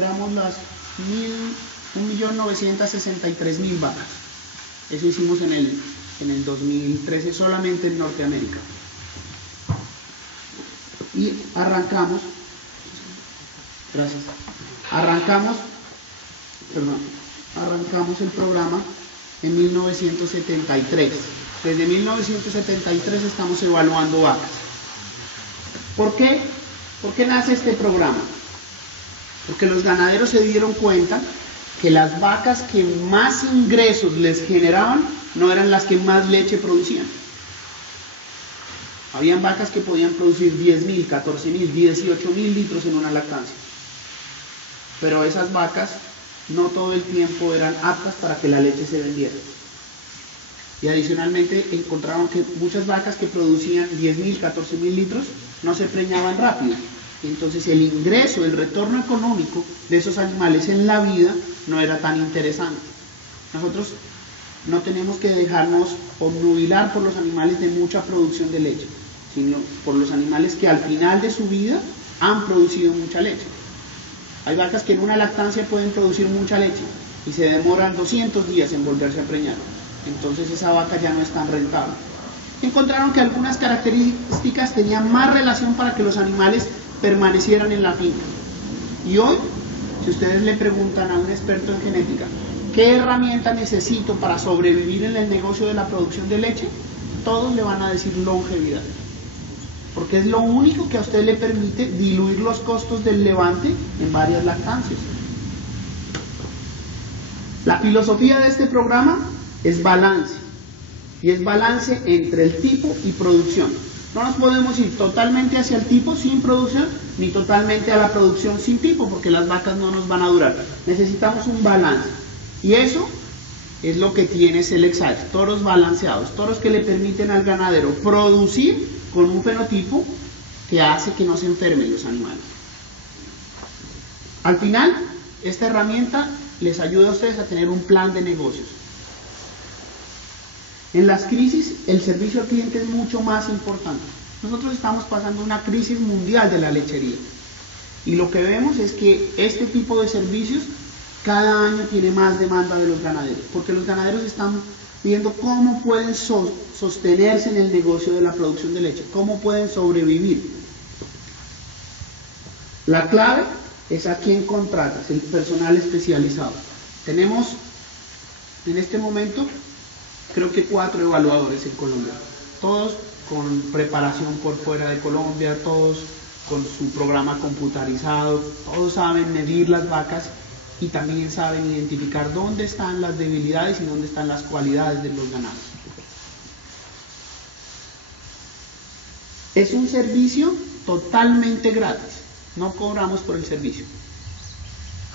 Éramos las 1.963.000 vacas. Eso hicimos en el 2013 solamente en Norteamérica. Y arrancamos el programa en 1973. Desde 1973 estamos evaluando vacas. ¿Por qué? ¿Por qué nace este programa? Porque los ganaderos se dieron cuenta que las vacas que más ingresos les generaban no eran las que más leche producían. Habían vacas que podían producir 10.000, 14.000, 18.000 litros en una lactancia. Pero esas vacas no todo el tiempo eran aptas para que la leche se vendiera. Y adicionalmente encontraron que muchas vacas que producían 10.000, 14.000 litros no se preñaban rápido. Entonces el ingreso, el retorno económico de esos animales en la vida no era tan interesante. Nosotros no tenemos que dejarnos obnubilar por los animales de mucha producción de leche, sino por los animales que al final de su vida han producido mucha leche. Hay vacas que en una lactancia pueden producir mucha leche y se demoran 200 días en volverse a preñar. Entonces esa vaca ya no es tan rentable. Encontraron que algunas características tenían más relación para que los animales permanecieran en la finca. Y hoy, si ustedes le preguntan a un experto en genética, ¿qué herramienta necesito para sobrevivir en el negocio de la producción de leche? Todos le van a decir longevidad. Porque es lo único que a usted le permite diluir los costos del levante en varias lactancias. La filosofía de este programa es balance. Y es balance entre el tipo y producción. No nos podemos ir totalmente hacia el tipo sin producción, ni totalmente a la producción sin tipo, porque las vacas no nos van a durar. Necesitamos un balance. Y eso es lo que tiene Select Sires, toros balanceados, toros que le permiten al ganadero producir con un fenotipo que hace que no se enfermen los animales. Al final, esta herramienta les ayuda a ustedes a tener un plan de negocios. En las crisis, el servicio al cliente es mucho más importante. Nosotros estamos pasando una crisis mundial de la lechería. Y lo que vemos es que este tipo de servicios cada año tiene más demanda de los ganaderos. Porque los ganaderos están viendo cómo pueden sostenerse en el negocio de la producción de leche. Cómo pueden sobrevivir. La clave es a quién contratas, el personal especializado. Tenemos en este momento creo que 4 evaluadores en Colombia, todos con preparación por fuera de Colombia, todos con su programa computarizado, todos saben medir las vacas y también saben identificar dónde están las debilidades y dónde están las cualidades de los ganados. Es un servicio totalmente gratis, no cobramos por el servicio.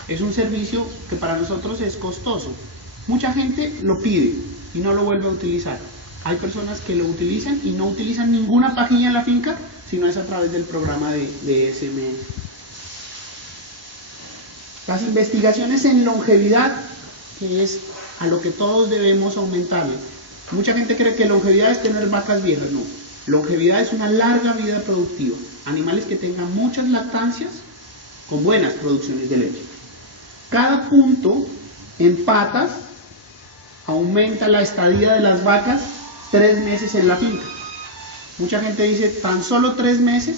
Es un servicio que para nosotros es costoso. Mucha gente lo pide y no lo vuelve a utilizar. Hay personas que lo utilizan y no utilizan ninguna página en la finca, sino es a través del programa de SMS. Las investigaciones en longevidad, que es a lo que todos debemos aumentarle. Mucha gente cree que longevidad es tener vacas viejas. No, longevidad es una larga vida productiva. Animales que tengan muchas lactancias con buenas producciones de leche. Cada punto en patas aumenta la estadía de las vacas 3 meses en la finca. Mucha gente dice, tan solo 3 meses,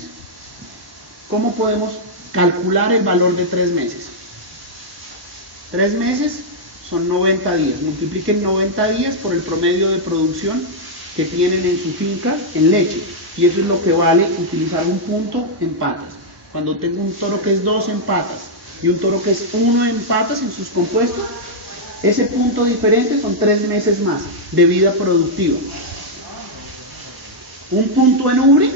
¿cómo podemos calcular el valor de 3 meses? 3 meses son 90 días, multipliquen 90 días por el promedio de producción que tienen en su finca en leche, y eso es lo que vale utilizar un punto en patas. Cuando tengo un toro que es 2 en patas y un toro que es 1 en patas en sus compuestos, ese punto diferente son 3 meses más de vida productiva. Un punto en ubre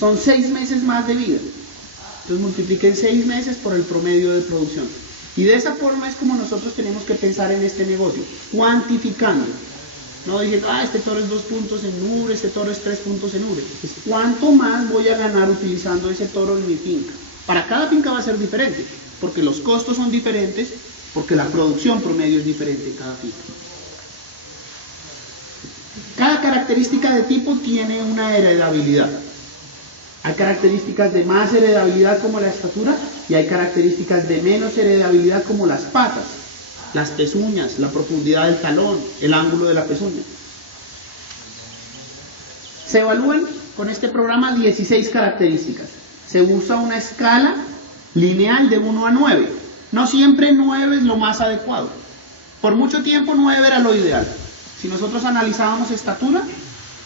son 6 meses más de vida. Entonces multipliquen 6 meses por el promedio de producción. Y de esa forma es como nosotros tenemos que pensar en este negocio, cuantificando. No diciendo, este toro es 2 puntos en ubre, este toro es 3 puntos en ubre. Pues, ¿cuánto más voy a ganar utilizando ese toro en mi finca? Para cada finca va a ser diferente, porque los costos son diferentes, porque la producción promedio es diferente en cada finca. Cada característica de tipo tiene una heredabilidad. Hay características de más heredabilidad como la estatura y hay características de menos heredabilidad como las patas, las pezuñas, la profundidad del talón, el ángulo de la pezuña. Se evalúan con este programa 16 características. Se usa una escala lineal de 1 a 9. No siempre 9 es lo más adecuado. Por mucho tiempo 9 era lo ideal. Si nosotros analizábamos estatura,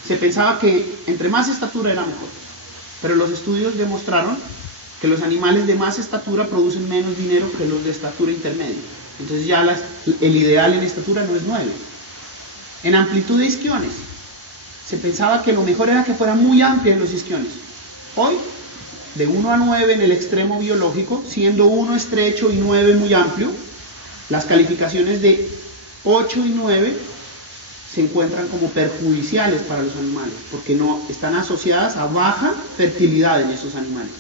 se pensaba que entre más estatura era mejor. Pero los estudios demostraron que los animales de más estatura producen menos dinero que los de estatura intermedia. Entonces ya el ideal en estatura no es 9. En amplitud de isquiones, se pensaba que lo mejor era que fueran muy amplios los isquiones. Hoy, de 1 a 9 en el extremo biológico, siendo 1 estrecho y 9 muy amplio, las calificaciones de 8 y 9 se encuentran como perjudiciales para los animales, porque no están asociadas a baja fertilidad en esos animales.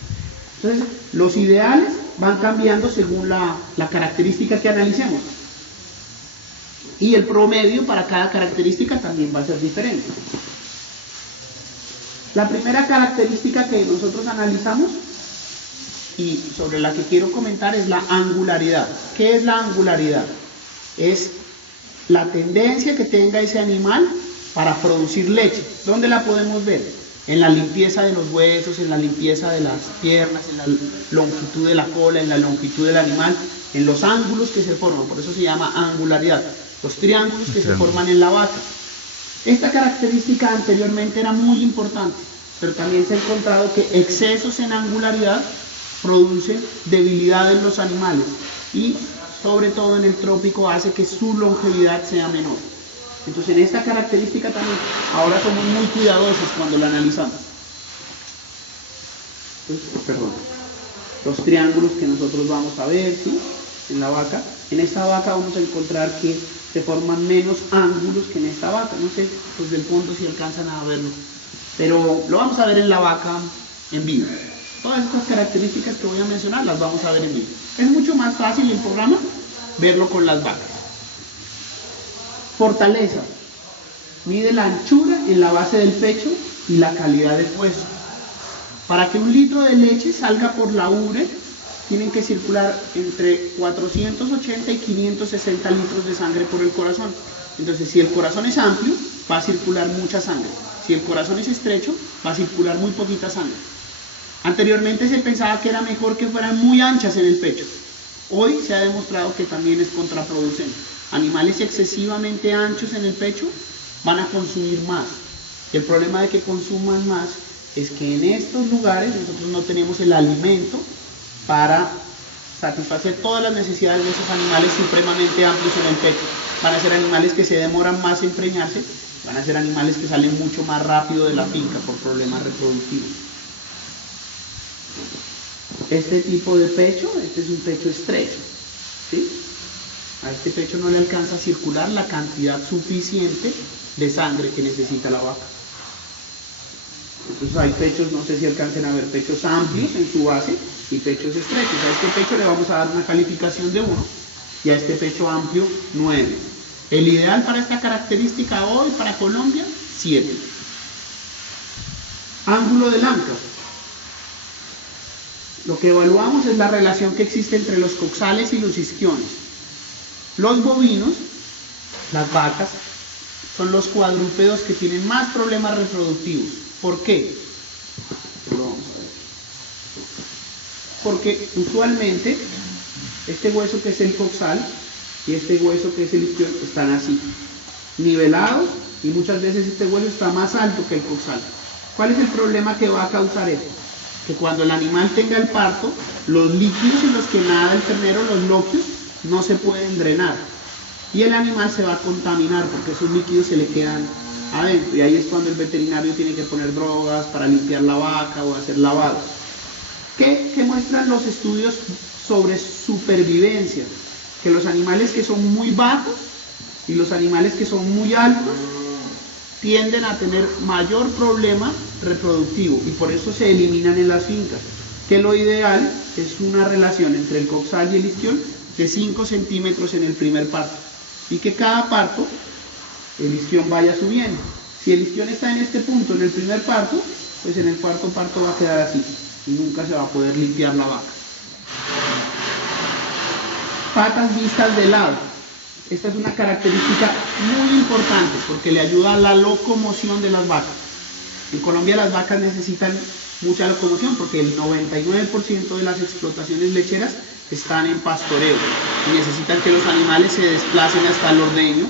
Entonces, los ideales van cambiando según la característica que analicemos. Y el promedio para cada característica también va a ser diferente. La primera característica que nosotros analizamos y sobre la que quiero comentar es la angularidad. ¿Qué es la angularidad? Es la tendencia que tenga ese animal para producir leche. ¿Dónde la podemos ver? En la limpieza de los huesos, en la limpieza de las piernas, en la longitud de la cola, en la longitud del animal, en los ángulos que se forman. Por eso se llama angularidad. Los triángulos que se forman en la vaca. Esta característica anteriormente era muy importante, pero también se ha encontrado que excesos en angularidad producen debilidad en los animales y sobre todo en el trópico hace que su longevidad sea menor. Entonces en esta característica también ahora somos muy cuidadosos cuando la analizamos. Perdón. Los triángulos que nosotros vamos a ver, ¿sí? En la vaca. En esta vaca vamos a encontrar que se forman menos ángulos que en esta vaca. No sé, pues del fondo si alcanzan a verlo. Pero lo vamos a ver en la vaca en vivo. Todas estas características que voy a mencionar las vamos a ver en vivo. Es mucho más fácil el programa verlo con las vacas. Fortaleza. Mide la anchura en la base del pecho y la calidad del hueso. Para que un litro de leche salga por la ubre, tienen que circular entre 480 y 560 litros de sangre por el corazón. Entonces, si el corazón es amplio, va a circular mucha sangre. Si el corazón es estrecho, va a circular muy poquita sangre. Anteriormente se pensaba que era mejor que fueran muy anchas en el pecho. Hoy se ha demostrado que también es contraproducente. Animales excesivamente anchos en el pecho van a consumir más. El problema de que consuman más es que en estos lugares nosotros no tenemos el alimento para satisfacer todas las necesidades de esos animales supremamente amplios en el pecho. Van a ser animales que se demoran más en preñarse, van a ser animales que salen mucho más rápido de la finca por problemas reproductivos. Este tipo de pecho, este es un pecho estrecho, ¿sí? A este pecho no le alcanza a circular la cantidad suficiente de sangre que necesita la vaca. Entonces hay pechos, no sé si alcancen a ver, pechos amplios en su base y pechos estrechos. A este pecho le vamos a dar una calificación de 1 y a este pecho amplio 9. El ideal para esta característica hoy para Colombia, 7. Ángulo del anca. Lo que evaluamos es la relación que existe entre los coxales y los isquiones. Los bovinos, las vacas, son los cuadrúpedos que tienen más problemas reproductivos. ¿Por qué? Lo vamos a ver. Porque usualmente este hueso que es el coxal y este hueso que es el isquion están así, nivelados, y muchas veces este hueso está más alto que el coxal. ¿Cuál es el problema que va a causar esto? Que cuando el animal tenga el parto, los líquidos en los que nada el ternero, los loquios, no se pueden drenar. Y el animal se va a contaminar porque esos líquidos se le quedan adentro. Y ahí es cuando el veterinario tiene que poner drogas para limpiar la vaca o hacer lavados. ¿Qué muestran los estudios sobre supervivencia? Que los animales que son muy bajos y los animales que son muy altos tienden a tener mayor problema reproductivo y por eso se eliminan en las fincas. Que lo ideal es una relación entre el coxal y el isquion de 5 centímetros en el primer parto y que cada parto el isquion vaya subiendo. Si el isquion está en este punto en el primer parto, pues en el cuarto parto va a quedar así y nunca se va a poder limpiar la vaca. Patas vistas de lado. Esta es una característica muy importante porque le ayuda a la locomoción de las vacas. En Colombia las vacas necesitan mucha locomoción porque el 99% de las explotaciones lecheras están en pastoreo y necesitan que los animales se desplacen hasta el ordeño,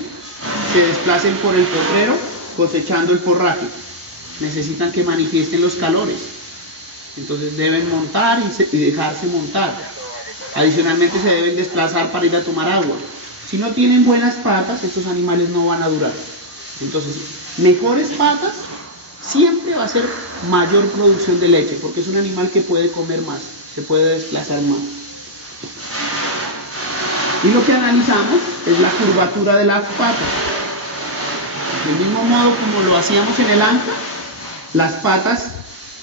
se desplacen por el potrero cosechando el forraje. Necesitan que manifiesten los calores, entonces deben montar y dejarse montar. Adicionalmente se deben desplazar para ir a tomar agua. Si no tienen buenas patas, estos animales no van a durar. Entonces, mejores patas siempre va a ser mayor producción de leche, porque es un animal que puede comer más, se puede desplazar más. Y lo que analizamos es la curvatura de las patas. Del mismo modo como lo hacíamos en el ancla, las patas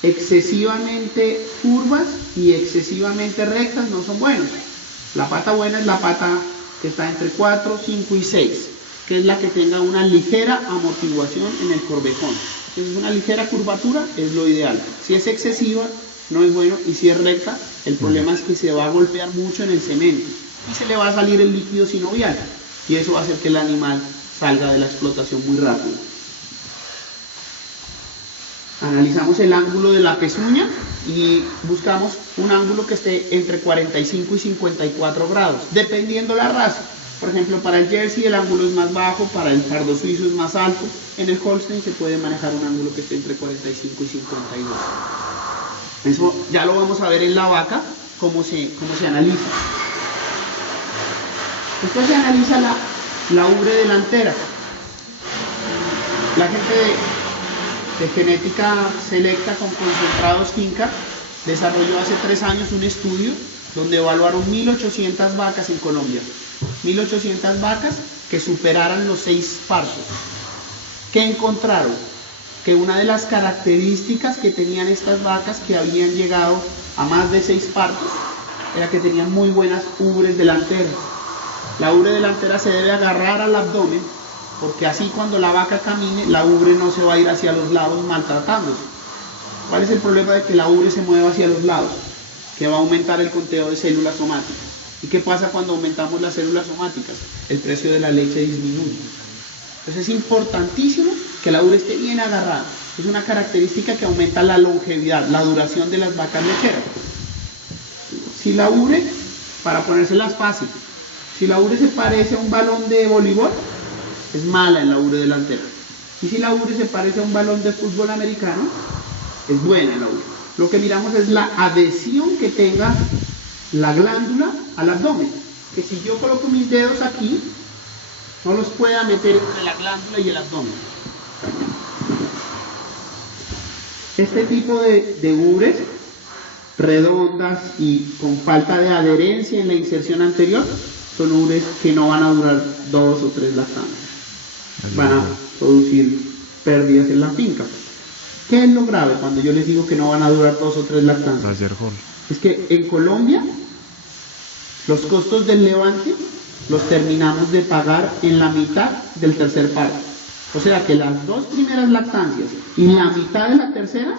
excesivamente curvas y excesivamente rectas no son buenas. La pata buena es la pata que está entre 4, 5 y 6, que es la que tenga una ligera amortiguación en el corvejón. Si es una ligera curvatura, es lo ideal. Si es excesiva, no es bueno, y si es recta, el problema es que se va a golpear mucho en el cemento y se le va a salir el líquido sinovial, y eso va a hacer que el animal salga de la explotación muy rápido. Analizamos el ángulo de la pezuña y buscamos un ángulo que esté entre 45 y 54 grados, dependiendo la raza. Por ejemplo, para el Jersey el ángulo es más bajo, para el pardo suizo es más alto. En el Holstein se puede manejar un ángulo que esté entre 45 y 52. Eso ya lo vamos a ver en la vaca, cómo se analiza. Después se analiza la ubre delantera. La gente de genética selecta con concentrados finca desarrolló hace 3 años un estudio donde evaluaron 1.800 vacas en Colombia. 1.800 vacas que superaran los 6 partos. ¿Qué encontraron? Que una de las características que tenían estas vacas que habían llegado a más de 6 partos era que tenían muy buenas ubres delanteras. La ubre delantera se debe agarrar al abdomen, porque así cuando la vaca camine, la ubre no se va a ir hacia los lados maltratándose. ¿Cuál es el problema de que la ubre se mueva hacia los lados? Que va a aumentar el conteo de células somáticas. ¿Y qué pasa cuando aumentamos las células somáticas? El precio de la leche disminuye. Entonces es importantísimo que la ubre esté bien agarrada. Es una característica que aumenta la longevidad, la duración de las vacas lecheras. Si la ubre, para ponérselas fácil, si la ubre se parece a un balón de voleibol, es mala en la ubre delantera. Y si la ubre se parece a un balón de fútbol americano, es buena en la ubre. Lo que miramos es la adhesión que tenga la glándula al abdomen. Que si yo coloco mis dedos aquí, no los pueda meter entre la glándula y el abdomen. Este tipo de ubres redondas y con falta de adherencia en la inserción anterior son ubres que no van a durar 2 o 3 lactancias. Van a producir pérdidas en la finca. ¿Qué es lo grave cuando yo les digo que no van a durar 2 o 3 lactancias? Es que en Colombia los costos del levante los terminamos de pagar en la mitad del tercer parto. O sea que las 2 primeras lactancias y la mitad de la tercera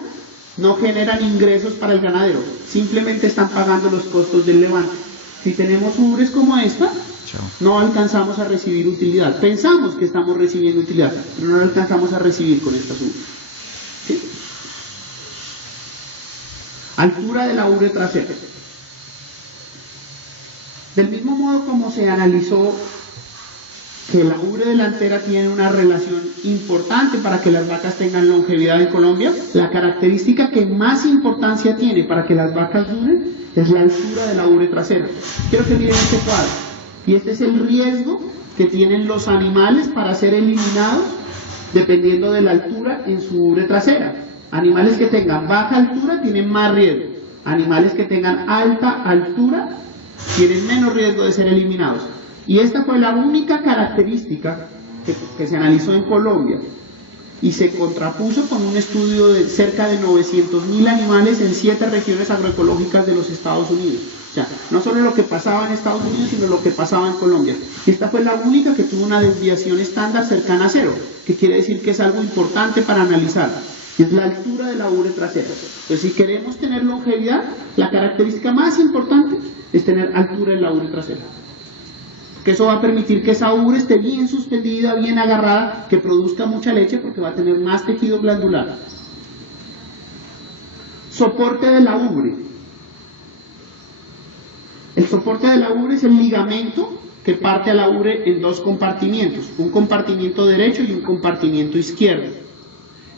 no generan ingresos para el ganadero, simplemente están pagando los costos del levante. Si tenemos ubres como esta, no alcanzamos a recibir utilidad. Pensamos que estamos recibiendo utilidad, pero no la alcanzamos a recibir con estas ubres. ¿Sí? Altura de la ubre trasera. Del mismo modo como se analizó que la ubre delantera tiene una relación importante para que las vacas tengan longevidad en Colombia, la característica que más importancia tiene para que las vacas duren es la altura de la ubre trasera. Quiero que miren este cuadro. Y este es el riesgo que tienen los animales para ser eliminados dependiendo de la altura en su ubre trasera. Animales que tengan baja altura tienen más riesgo. Animales que tengan alta altura tienen menos riesgo de ser eliminados. Y esta fue la única característica que se analizó en Colombia y se contrapuso con un estudio de cerca de 900.000 animales en 7 regiones agroecológicas de los Estados Unidos. O sea, no solo lo que pasaba en Estados Unidos, sino lo que pasaba en Colombia. Esta fue la única que tuvo una desviación estándar cercana a 0, que quiere decir que es algo importante para analizar. es la altura de la ubre trasera. Entonces, si queremos tener longevidad, la característica más importante es tener altura en la ubre trasera. Que eso va a permitir que esa ubre esté bien suspendida, bien agarrada, que produzca mucha leche porque va a tener más tejido glandular. Soporte de la ubre. El soporte de la ubre es el ligamento que parte a la ubre en dos compartimientos, un compartimiento derecho y un compartimiento izquierdo.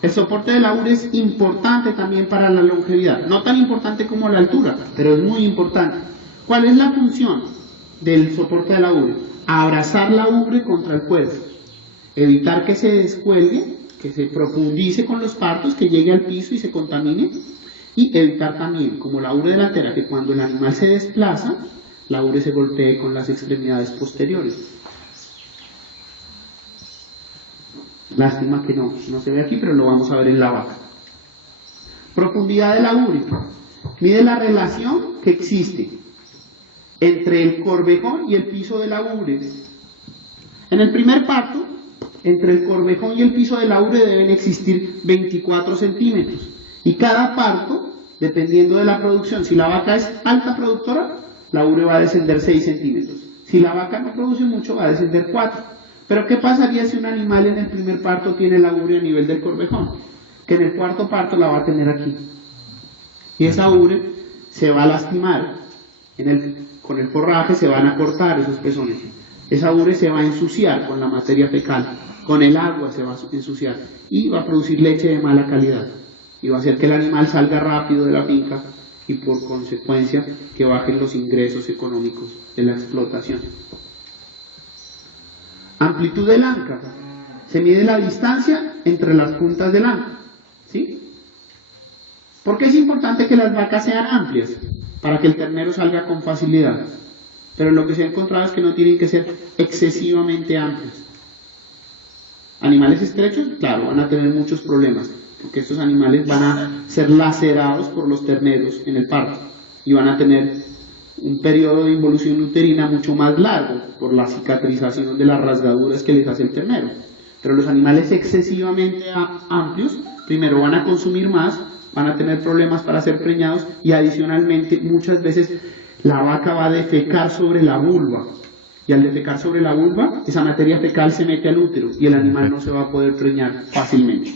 El soporte de la ubre es importante también para la longevidad, no tan importante como la altura, pero es muy importante. ¿Cuál es la función del soporte de la ubre? Abrazar la ubre contra el cuerpo, evitar que se descuelgue, que se profundice con los partos, que llegue al piso y se contamine, y evitar también, como la ubre delantera, que cuando el animal se desplaza, la ubre se golpee con las extremidades posteriores. Lástima que no se ve aquí, pero lo vamos a ver en la vaca. Profundidad de la ubre. Mide la relación que existe entre el corvejón y el piso de la ubre. En el primer parto, entre el corvejón y el piso de la ubre deben existir 24 centímetros. Y cada parto, dependiendo de la producción, si la vaca es alta productora, la ubre va a descender 6 centímetros. Si la vaca no produce mucho, va a descender 4. Pero ¿qué pasaría si un animal en el primer parto tiene la ubre a nivel del corvejón? Que en el cuarto parto la va a tener aquí. Y esa ubre se va a lastimar. Con el forraje se van a cortar esos pezones. Esa ubre se va a ensuciar con la materia fecal. Con el agua se va a ensuciar. Y va a producir leche de mala calidad. Y va a hacer que el animal salga rápido de la finca y por consecuencia que bajen los ingresos económicos de la explotación. Amplitud del anca. Se mide la distancia entre las puntas del anca. ¿Sí? ¿Por qué es importante que las vacas sean amplias? Para que el ternero salga con facilidad. Pero lo que se ha encontrado es que no tienen que ser excesivamente amplias. Animales estrechos, claro, van a tener muchos problemas, porque estos animales van a ser lacerados por los terneros en el parto y van a tener un periodo de involución uterina mucho más largo por la cicatrización de las rasgaduras que les hace el ternero. Pero los animales excesivamente amplios, primero van a consumir más, van a tener problemas para ser preñados y adicionalmente muchas veces la vaca va a defecar sobre la vulva. Y al defecar sobre la vulva, esa materia fecal se mete al útero y el animal no se va a poder preñar fácilmente.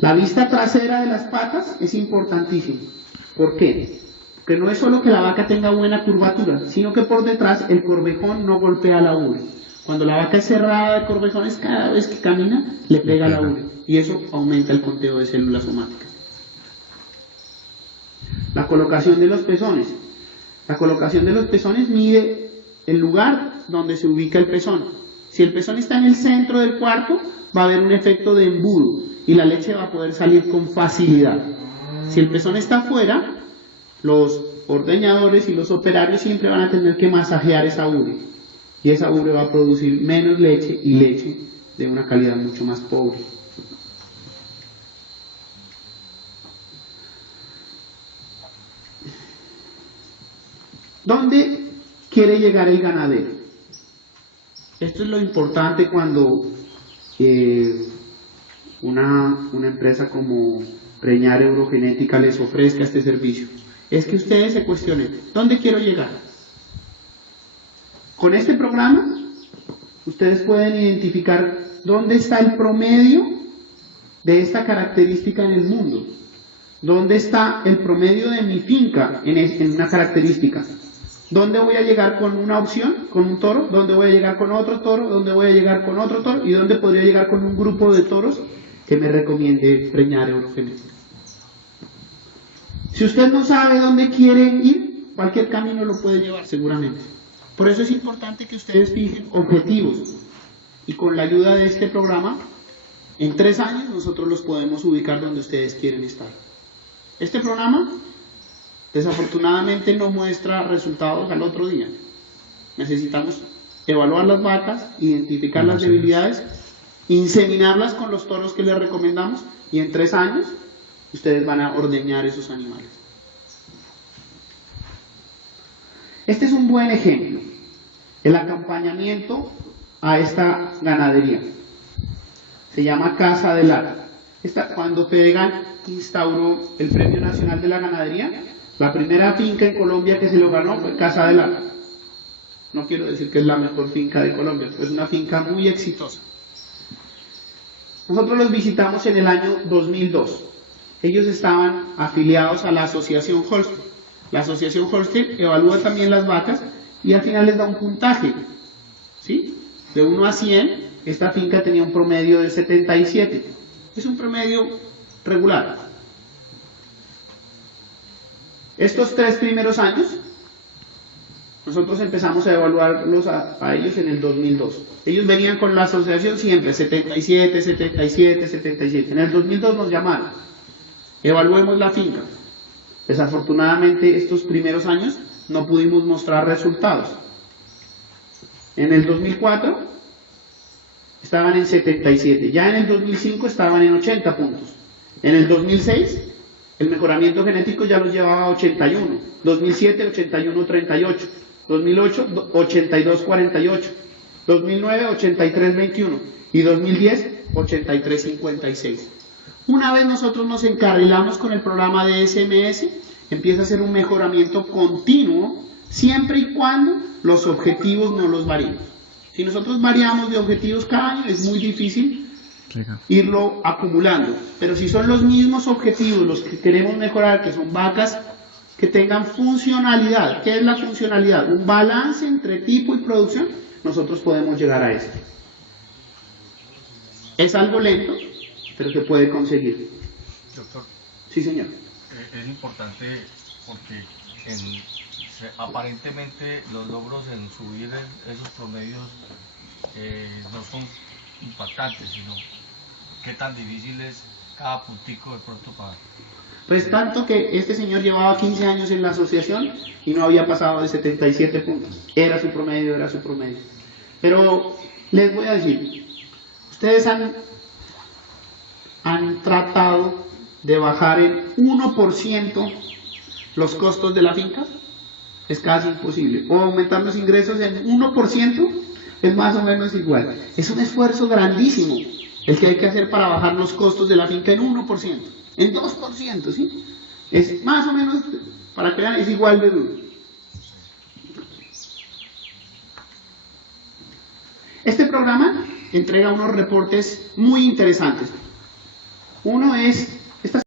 La vista trasera de las patas es importantísima. ¿Por qué? Porque no es solo que la vaca tenga buena curvatura, sino que por detrás el corvejón no golpea la ubre. Cuando la vaca es cerrada de corvejones, cada vez que camina le pega la ubre y eso aumenta el conteo de células somáticas. La colocación de los pezones. La colocación de los pezones mide el lugar donde se ubica el pezón. Si el pezón está en el centro del cuarto, va a haber un efecto de embudo y la leche va a poder salir con facilidad. Si el pezón está afuera, los ordeñadores y los operarios siempre van a tener que masajear esa ubre y esa ubre va a producir menos leche y leche de una calidad mucho más pobre. ¿Dónde quiere llegar el ganadero? Esto es lo importante cuando una empresa como Preñar Eurogenética les ofrezca este servicio. Es que ustedes se cuestionen, ¿dónde quiero llegar? Con este programa, ustedes pueden identificar dónde está el promedio de esta característica en el mundo. ¿Dónde está el promedio de mi finca en una característica? ¿Dónde voy a llegar con una opción, con un toro? ¿Dónde voy a llegar con otro toro? ¿Dónde voy a llegar con otro toro? ¿Y dónde podría llegar con un grupo de toros que me recomiende Preñar Eurogenética? Si usted no sabe dónde quiere ir, cualquier camino lo puede llevar seguramente. Por eso es importante que ustedes fijen objetivos. Y con la ayuda de este programa, en 3 años nosotros los podemos ubicar donde ustedes quieren estar. Este programa desafortunadamente no muestra resultados al otro día. Necesitamos evaluar las vacas, identificar las debilidades, inseminarlas con los toros que les recomendamos y en 3 años ustedes van a ordeñar esos animales. Este es un buen ejemplo. El acompañamiento a esta ganadería. Se llama Casa del Lara. Cuando Fedegan instauró el Premio Nacional de la Ganadería, la primera finca en Colombia que se lo ganó fue Casa del Lara. No quiero decir que es la mejor finca de Colombia, pero es una finca muy exitosa. Nosotros los visitamos en el año 2002. Ellos estaban afiliados a la Asociación Holstein. La Asociación Holstein evalúa también las vacas y al final les da un puntaje, ¿sí? De 1 a 100, esta finca tenía un promedio de 77. Es un promedio regular. Estos 3 primeros años, nosotros empezamos a evaluarlos a ellos en el 2002. Ellos venían con la asociación siempre, 77, 77, 77. En el 2002 nos llamaron, evaluemos la finca. Desafortunadamente, estos primeros años no pudimos mostrar resultados. En el 2004 estaban en 77, ya en el 2005 estaban en 80 puntos. En el 2006 el mejoramiento genético ya los llevaba a 81, 2007 81 38, 2008 82 48, 2009 83 21 y 2010 83 56. Una vez nosotros nos encarrilamos con el programa de SMS, empieza a ser un mejoramiento continuo, siempre y cuando los objetivos no los variemos. Si nosotros variamos de objetivos cada año, es muy difícil irlo acumulando. Pero si son los mismos objetivos los que queremos mejorar, que son vacas que tengan funcionalidad. ¿Qué es la funcionalidad? Un balance entre tipo y producción. Nosotros podemos llegar a eso. Es algo lento, pero se puede conseguir. Doctor. Sí, señor. Es importante porque aparentemente los logros en subir esos promedios no son impactantes, sino qué tan difícil es cada puntico de pronto para... Pues tanto que este señor llevaba 15 años en la asociación y no había pasado de 77 puntos. Era su promedio, era su promedio. Pero les voy a decir, ustedes han tratado de bajar en 1% los costos de la finca. Es casi imposible. O aumentar los ingresos en 1% es más o menos igual. Es un esfuerzo grandísimo el que hay que hacer para bajar los costos de la finca en 1%. En 2%, ¿sí? Es más o menos, para que vean, es igual de duro. Este programa entrega unos reportes muy interesantes. Uno es